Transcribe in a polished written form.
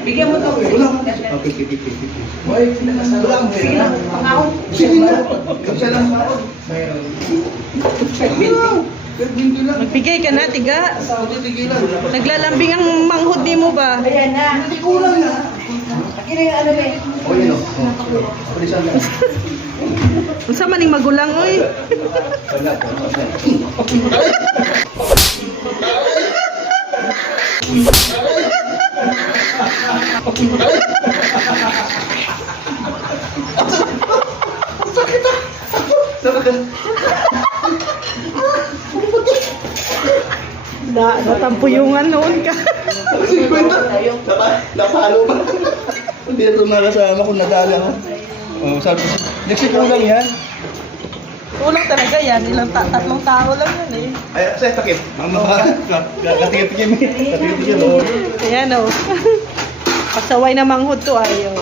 Bigyan mo to. Wala mo. Okay, sige. Wala mo. Sige na, pangako. Sige na. Kapsa lang ako. Magbigay ka na, tiga. Tigilan. Naglalambing ang manghod ni mo ba? Ayan na. Hindi kulang na. Akin na yung ano ba? O yun o. Palisan lang. Unsa man ning magulang oy? Wala po. Natampuyungan noon ka. 50? Napalo ba? Hindi ito nakasama ko, nadala ko. Oh, sabi ko, next week kulang yan. Kulang talaga yan. Tatlong tao lang yan eh. Ay, saya takip. Katingin-tingin. Katingin-tingin. Oh. Ayan o. Pasaway na manghod to ayaw.